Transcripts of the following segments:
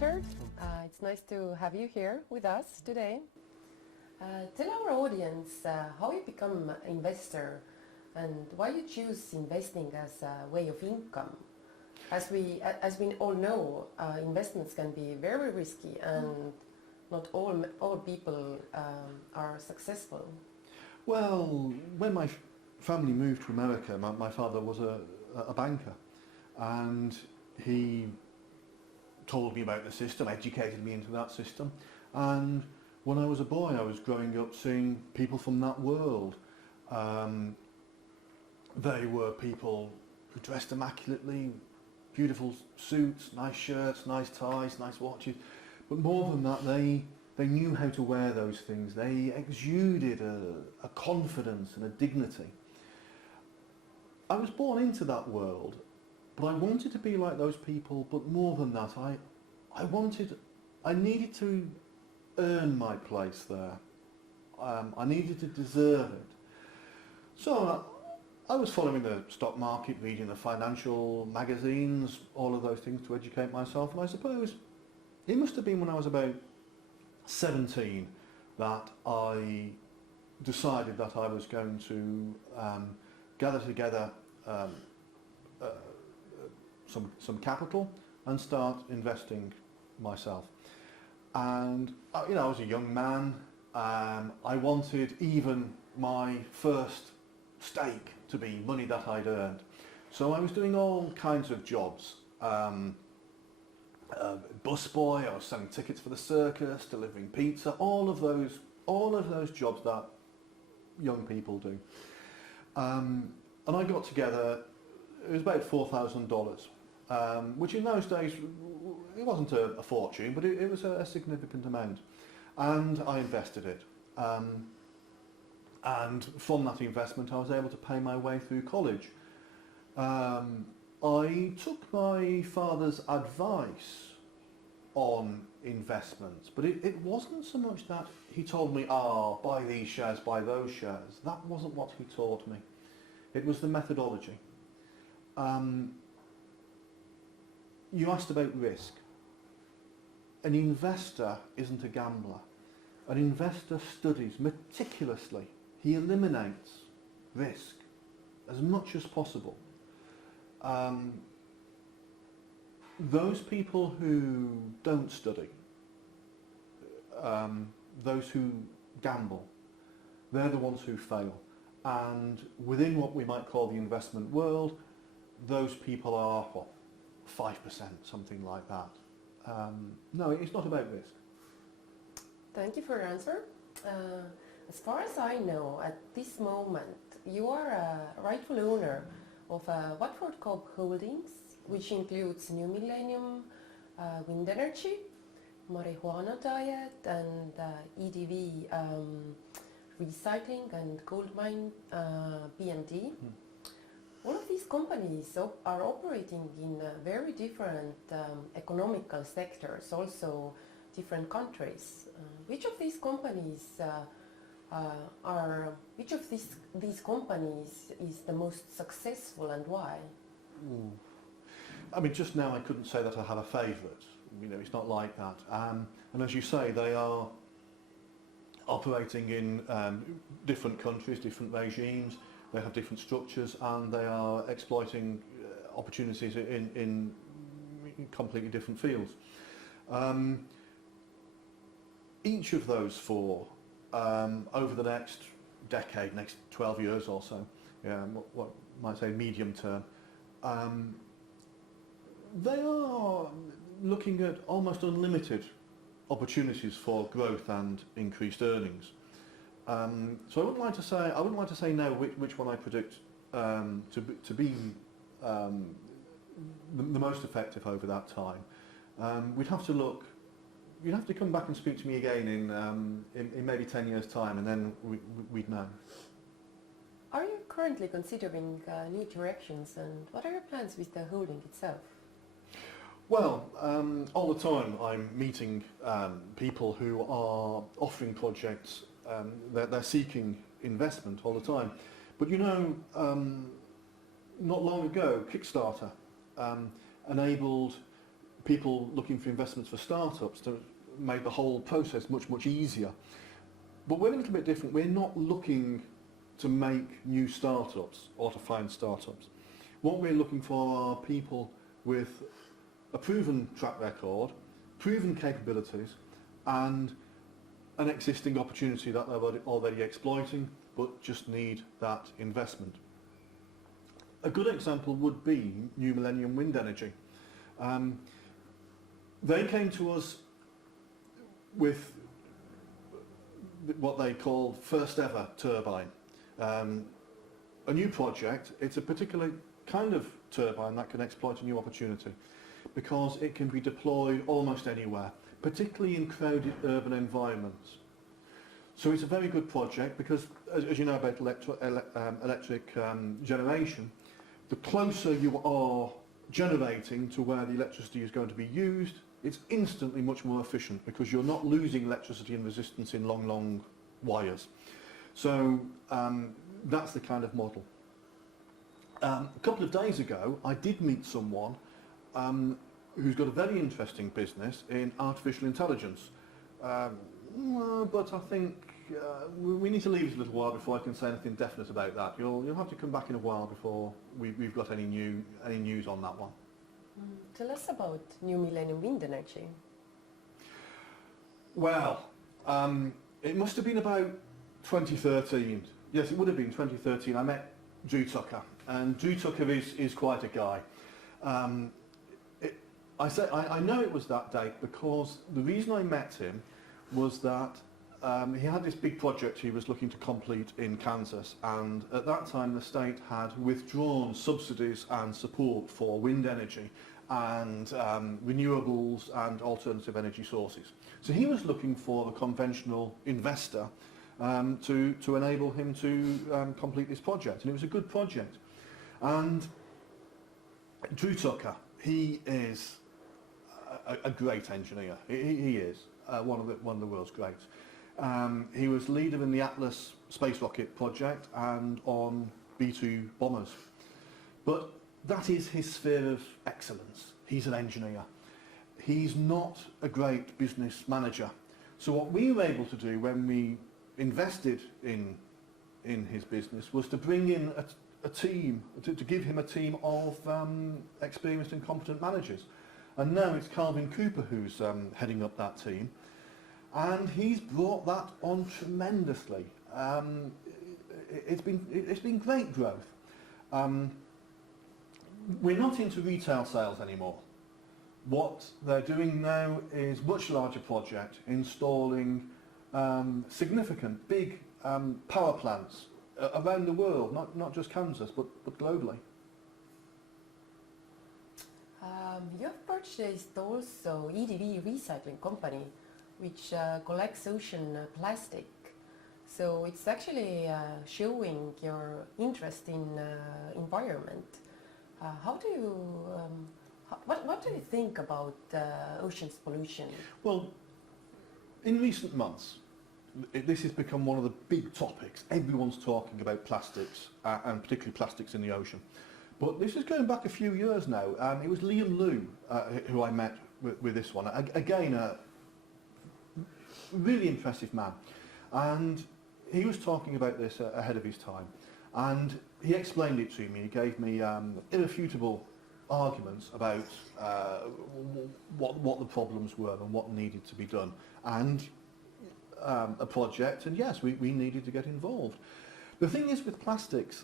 Richard. It's nice to have you here with us today. Tell our audience how you become an investor and why you choose investing as a way of income. As we all know, investments can be very risky and not all people are successful. Well, when my family moved to America, my father was a banker, and he told me about the system, educated me into that system, and when I was a boy I was growing up seeing people from that world. They were people who dressed immaculately, beautiful suits, nice shirts, nice ties, nice watches, but more than that they knew how to wear those things. They exuded a confidence and a dignity. I was born into that world, but I wanted to be like those people, but more than that, I needed to earn my place there. I needed to deserve it. So I was following the stock market, reading the financial magazines, all of those things to educate myself, and I suppose it must have been when I was about 17 that I decided that I was going to gather together some capital and start investing myself. And I was a young man. I wanted even my first stake to be money that I'd earned. So I was doing all kinds of jobs. Busboy, I was selling tickets for the circus, delivering pizza, all of those jobs that young people do. And I got together, it was about $4,000, which in those days, it wasn't a fortune, but it was a significant amount. And I invested it. And from that investment, I was able to pay my way through college. I took my father's advice on investments, but it wasn't so much that he told me, buy these shares, buy those shares. That wasn't what he taught me. It was the methodology. You asked about risk. An investor isn't a gambler. An investor studies meticulously. He eliminates risk as much as possible. Those people who don't study, those who gamble, they're the ones who fail. And within what we might call the investment world, those people are, 5%, something like that. No, it's not about risk. Thank you for your answer. As far as I know, at this moment, you are a rightful owner of Watford Co-op Holdings, which includes New Millennium, Wind Energy, Marijuana Diet, and EDV Recycling and Gold Mine B&D. All of these companies are operating in very different economical sectors, also different countries. Which of these companies these companies is the most successful and why? I mean, just now I couldn't say that I had a favourite. It's not like that. And as you say, they are operating in different countries, different regimes. They have different structures, and they are exploiting opportunities in completely different fields. Each of those four, over the next decade, next 12 years or so, what might say medium term, they are looking at almost unlimited opportunities for growth and increased earnings. So I wouldn't like to say now which one I predict to be the most effective over that time. We'd have to look. You'd have to come back and speak to me again in maybe 10 years' time, and then we'd know. Are you currently considering new directions, and what are your plans with the holding itself? Well, all the time I'm meeting people who are offering projects. They're seeking investment all the time. But not long ago, Kickstarter enabled people looking for investments for startups to make the whole process much, much easier. But we're a little bit different. We're not looking to make new startups or to find startups. What we're looking for are people with a proven track record, proven capabilities, and an existing opportunity that they're already exploiting, but just need that investment. A good example would be New Millennium Wind Energy. They came to us with what they call first ever turbine. A new project. It's a particular kind of turbine that can exploit a new opportunity because it can be deployed almost anywhere, particularly in crowded urban environments. So it's a very good project because, as you know about electric generation, the closer you are generating to where the electricity is going to be used, it's instantly much more efficient because you're not losing electricity and resistance in long, long wires. So that's the kind of model. A couple of days ago, I did meet someone who's got a very interesting business in artificial intelligence. But I think we need to leave it a little while before I can say anything definite about that. You'll have to come back in a while before we've got any news on that one. Tell us about New Millennium Wind Energy. Well, it must have been about 2013. Yes, it would have been 2013. I met Drew Tucker, and Drew Tucker is quite a guy. I know it was that date because the reason I met him was that he had this big project he was looking to complete in Kansas, and at that time the state had withdrawn subsidies and support for wind energy and renewables and alternative energy sources. So he was looking for a conventional investor to enable him to complete this project, and it was a good project. And Drew Tucker, he is a great engineer. He is one of the world's greats. He was leader in the Atlas space rocket project and on B-2 bombers. But that is his sphere of excellence. He's an engineer. He's not a great business manager. So what we were able to do when we invested in his business was to bring in a team, to give him a team of experienced and competent managers. And now it's Calvin Cooper who's heading up that team. And he's brought that on tremendously. It's been great growth. We're not into retail sales anymore. What they're doing now is much larger project, installing significant big power plants around the world, not just Kansas, but globally. You have purchased also EDV recycling company, which collects ocean plastic. So it's actually showing your interest in environment. What do you think about ocean's pollution? Well, in recent months, this has become one of the big topics. Everyone's talking about plastics, and particularly plastics in the ocean. But this is going back a few years now. It was Liam Liu who I met with this one. Again, a really impressive man. And he was talking about this ahead of his time. And he explained it to me. He gave me irrefutable arguments about what the problems were and what needed to be done. And a project, and yes, we needed to get involved. The thing is with plastics,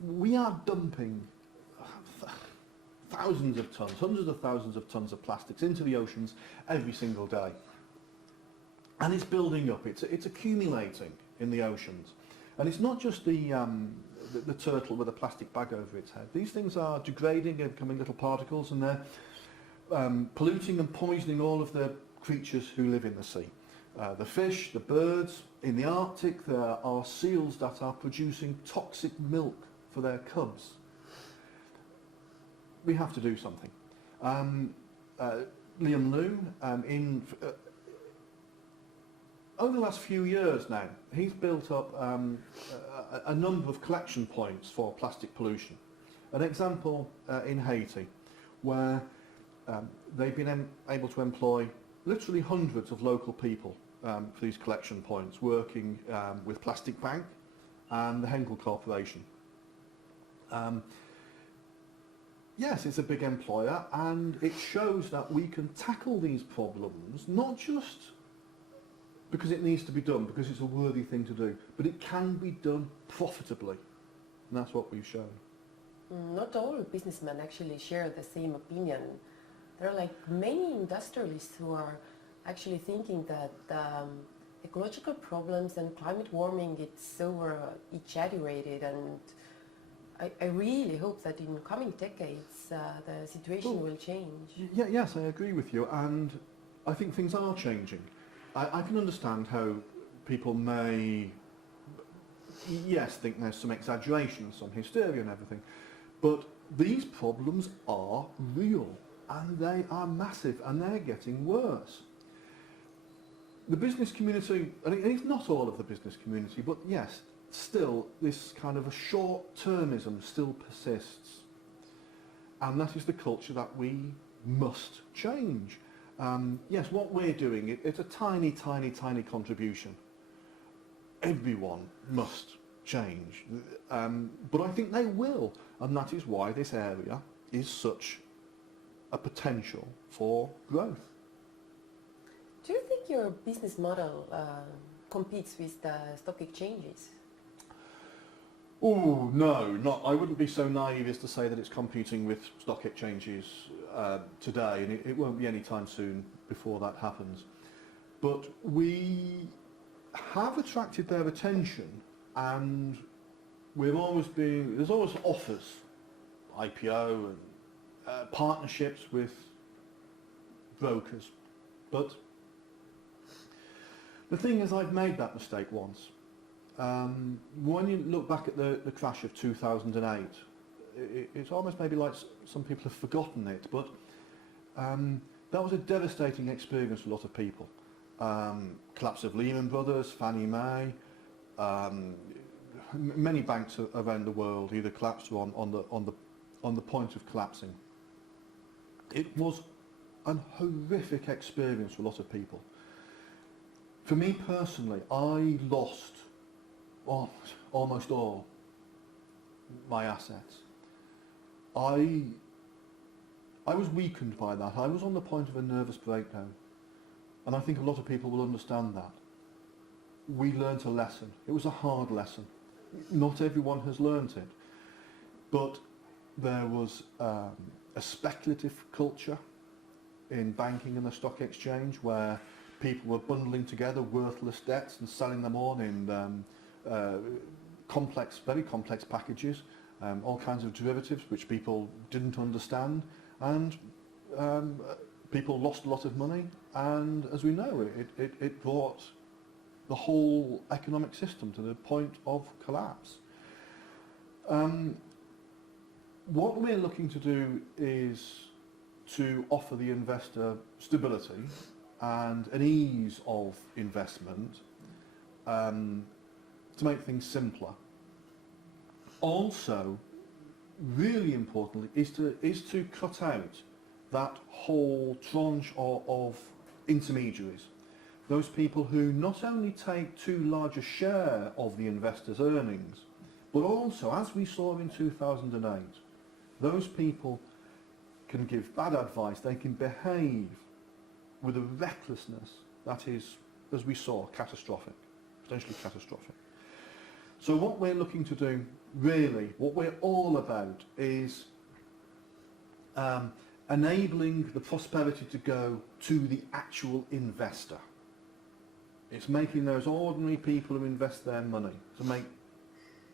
we are dumping thousands of tons, hundreds of thousands of tons of plastics into the oceans every single day. And it's building up, it's accumulating in the oceans. And it's not just the turtle with a plastic bag over its head. These things are degrading and becoming little particles, and they're polluting and poisoning all of the creatures who live in the sea. The fish, the birds. In the Arctic there are seals that are producing toxic milk for their cubs. We have to do something. Liam Liu, over the last few years now, he's built up a number of collection points for plastic pollution. An example in Haiti, where they've been able to employ literally hundreds of local people for these collection points, working with Plastic Bank and the Henkel Corporation. Yes, it's a big employer, and it shows that we can tackle these problems, not just because it needs to be done, because it's a worthy thing to do, but it can be done profitably, and that's what we've shown. Not all businessmen actually share the same opinion. There are like many industrialists who are actually thinking that ecological problems and climate warming, it's so exaggerated, and I really hope that in coming decades the situation will change. Yes, I agree with you, and I think things are changing. I can understand how people may, yes, think there's some exaggeration, some hysteria and everything, but these problems are real, and they are massive, and they're getting worse. The business community, and it's not all of the business community, but yes, still this kind of a short-termism still persists, and that is the culture that we must change. Yes, what we're doing, it's a tiny, tiny, tiny contribution. Everyone must change, but I think they will, and that is why this area is such a potential for growth. Do you think your business model competes with the stock exchanges? Oh, no, I wouldn't be so naive as to say that it's competing with stock exchanges today, and it won't be any time soon before that happens. But we have attracted their attention, and there's always offers, IPO and partnerships with brokers. But the thing is, I've made that mistake once. When you look back at the crash of 2008, it's almost maybe like some people have forgotten it, but that was a devastating experience for a lot of people. Collapse of Lehman Brothers, Fannie Mae, many banks around the world either collapsed or on the point of collapsing. It was a horrific experience for a lot of people. For me personally, I lost almost all my assets. I was weakened by that. I was on the point of a nervous breakdown, and I think a lot of people will understand that. We learnt a lesson. It was a hard lesson. Not everyone has learnt it, but there was a speculative culture in banking and the stock exchange where people were bundling together worthless debts and selling them on in very complex packages, all kinds of derivatives which people didn't understand, and people lost a lot of money, and as we know, it brought the whole economic system to the point of collapse. What we're looking to do is to offer the investor stability and an ease of investment, to make things simpler. Also, really importantly, is to cut out that whole tranche of intermediaries. Those people who not only take too large a share of the investor's earnings, but also, as we saw in 2008, those people can give bad advice, they can behave with a recklessness that is, as we saw, catastrophic, potentially catastrophic. So what we're looking to do, really, what we're all about is enabling the prosperity to go to the actual investor. It's making those ordinary people who invest their money, to make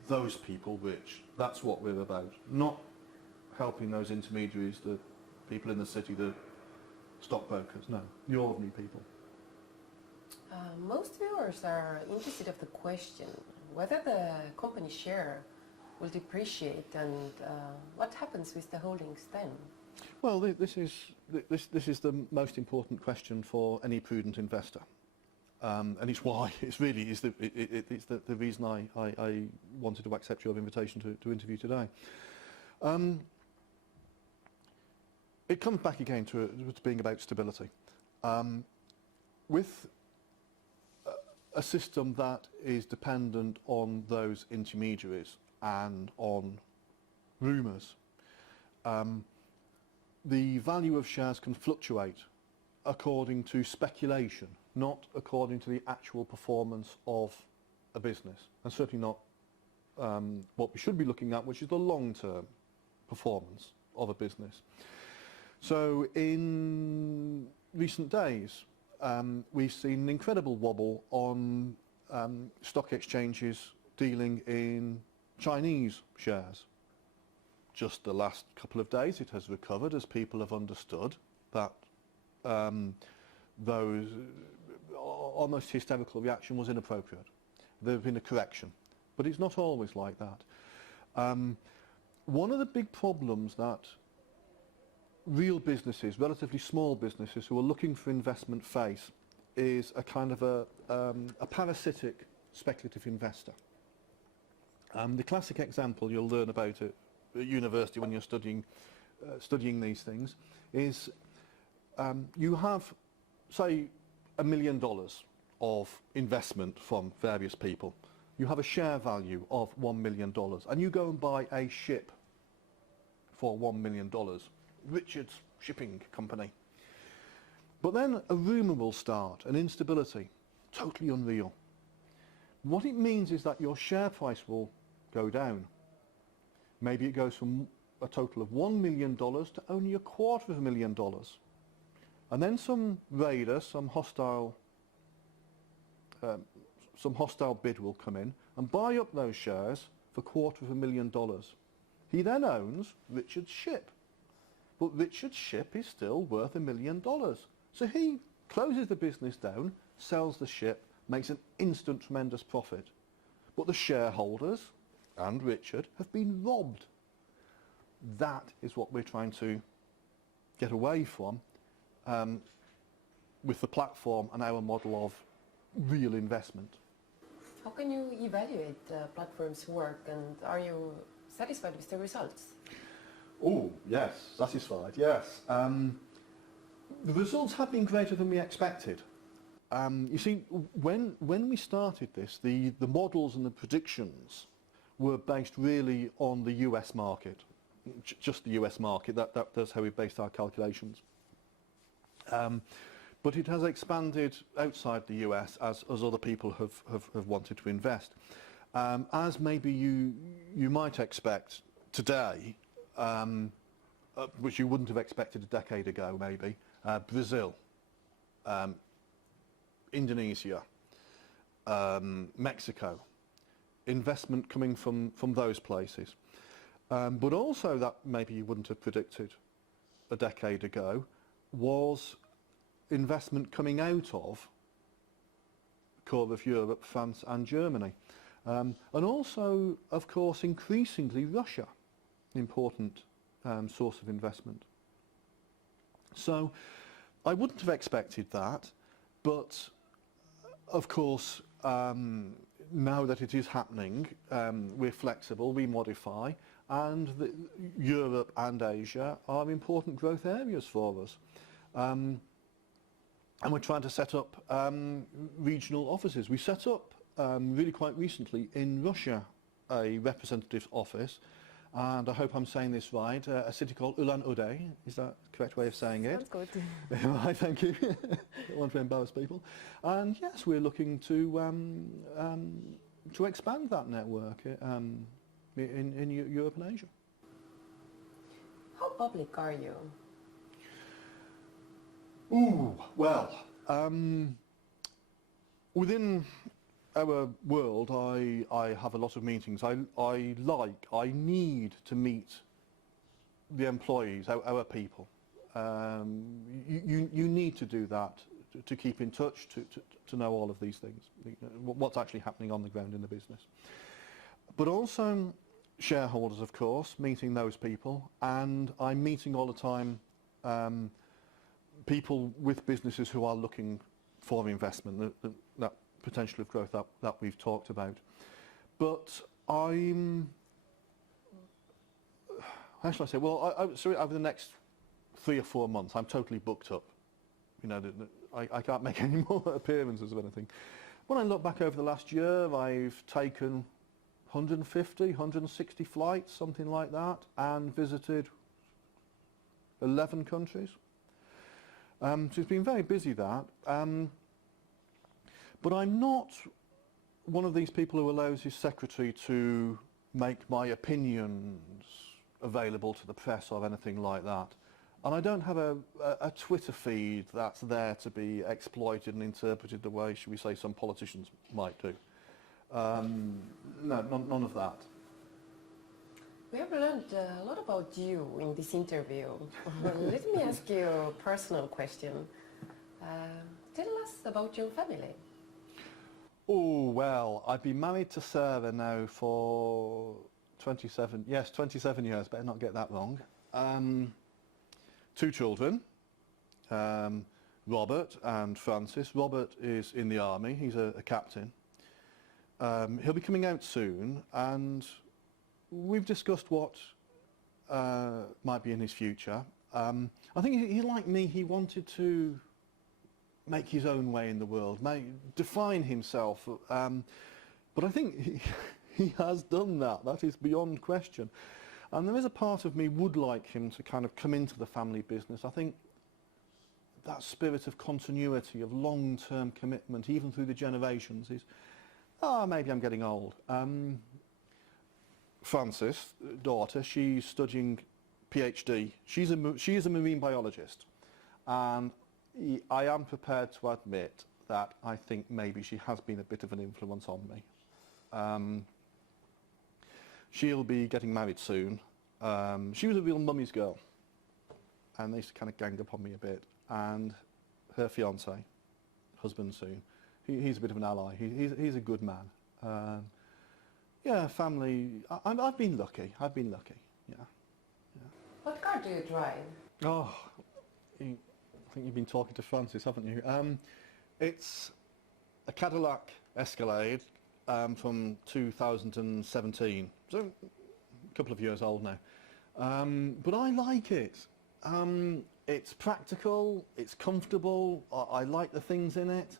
those people rich. That's what we're about, not helping those intermediaries, the people in the city, the stockbrokers, no, the ordinary people. Most viewers are interested of the question whether the company share will depreciate, and what happens with the holdings then? Well, this is the most important question for any prudent investor, and it's why it's the reason I wanted to accept your invitation to interview today. it comes back again to being about stability. With a system that is dependent on those intermediaries and on rumours, the value of shares can fluctuate according to speculation, not according to the actual performance of a business, and certainly not what we should be looking at, which is the long-term performance of a business. So in recent days, we've seen an incredible wobble on stock exchanges dealing in Chinese shares. Just the last couple of days it has recovered as people have understood that those almost hysterical reaction was inappropriate. There has been a correction, but it's not always like that. One of the big problems that real businesses, relatively small businesses who are looking for investment face is a kind of a parasitic speculative investor. The classic example you'll learn about it at university when you're studying these things is you have, say, $1 million of investment from various people. You have a share value of $1 million and you go and buy a ship for $1 million. Richard's shipping company. But then a rumour will start, an instability, totally unreal. What it means is that your share price will go down. Maybe it goes from a total of $1 million to only $250,000. And then some raider, some hostile bid will come in and buy up those shares for $250,000. He then owns Richard's ship. But Richard's ship is still worth $1 million. So he closes the business down, sells the ship, makes an instant tremendous profit. But the shareholders and Richard have been robbed. That is what we're trying to get away from with the platform and our model of real investment. How can you evaluate the platform's work, and are you satisfied with the results? Oh, yes, satisfied, yes. The results have been greater than we expected. You see, when we started this, the models and the predictions were based really on the US market, just the US market. That's how we based our calculations. But it has expanded outside the US as other people have wanted to invest. As maybe you might expect today, which you wouldn't have expected a decade ago maybe, Brazil, Indonesia, Mexico, investment coming from those places. But also that maybe you wouldn't have predicted a decade ago was investment coming out of the core of Europe, France and Germany. And also, of course, increasingly Russia, important source of investment. So I wouldn't have expected that, but of course now that it is happening, we're flexible, we modify, and Europe and Asia are important growth areas for us. And we're trying to set up regional offices. We set up really quite recently in Russia a representative office, and I hope I'm saying this right, a city called Ulan-Ude. Is that the correct way of saying it? Sounds good. Right, thank you. Don't want to embarrass people. And yes, we're looking to expand that network in Europe and Asia. How public are you? Ooh, well, within our world, I have a lot of meetings. I need to meet the employees, our people. You need to do that to keep in touch, to know all of these things, what's actually happening on the ground in the business. But also shareholders, of course, meeting those people, and I'm meeting all the time people with businesses who are looking for investment, that potential of growth that we've talked about. But how shall I say, well, so over the next 3 or 4 months. I'm totally booked up. You know, I can't make any more appearances of anything. When I look back over the last year, I've taken 150, 160 flights, something like that, and visited 11 countries. So it's been very busy, that. But I'm not one of these people who allows his secretary to make my opinions available to the press or anything like that. And I don't have a Twitter feed that's there to be exploited and interpreted the way, should we say, some politicians might do. No, none of that. We have learned a lot about you in this interview. Let me ask you a personal question. Tell us about your family. Oh, well, I've been married to Sarah now for 27 years, better not get that wrong. 2 children, Robert and Francis. Robert is in the army, he's a captain. He'll be coming out soon, and we've discussed what might be in his future. I think he, like me, he wanted to make his own way in the world, define himself, but I think he has done that. That is beyond question. And there is a part of me would like him to kind of come into the family business. I think that spirit of continuity, of long-term commitment, even through the generations, is, maybe I'm getting old. Frances, daughter, she's studying PhD. She is a marine biologist, and I am prepared to admit that I think maybe she has been a bit of an influence on me. She'll be getting married soon. She was a real mummy's girl, and they used to kind of gang up on me a bit. And her fiance, husband soon, he's a bit of an ally. He's a good man. Yeah, family. I've been lucky. Yeah. What car do you drive? Oh, I think you've been talking to Francis, haven't you? It's a Cadillac Escalade from 2017, so a couple of years old now. But I like it. It's practical, it's comfortable, I like the things in it.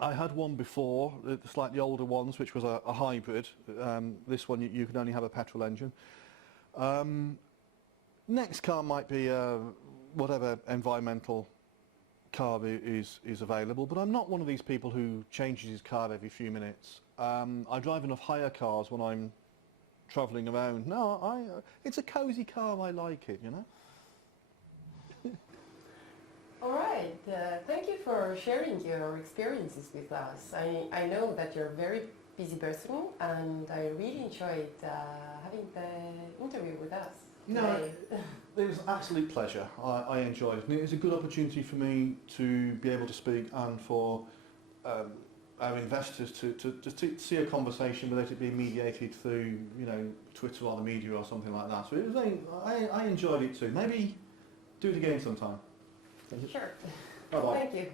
I had one before, the slightly older ones, which was a hybrid. This one you can only have a petrol engine. Next car might be whatever environmental car is available, but I'm not one of these people who changes his car every few minutes. I drive enough hire cars when I'm travelling around. No, it's a cosy car, I like it, you know. All right, thank you for sharing your experiences with us. I know that you're a very busy person, and I really enjoyed having the interview with us today. No, it was an absolute pleasure. I enjoyed it. And it was a good opportunity for me to be able to speak, and for our investors to see a conversation without it being mediated through, you know, Twitter or the media or something like that. So it was I enjoyed it too. Maybe do it again sometime. Sure. Bye-bye. Thank you.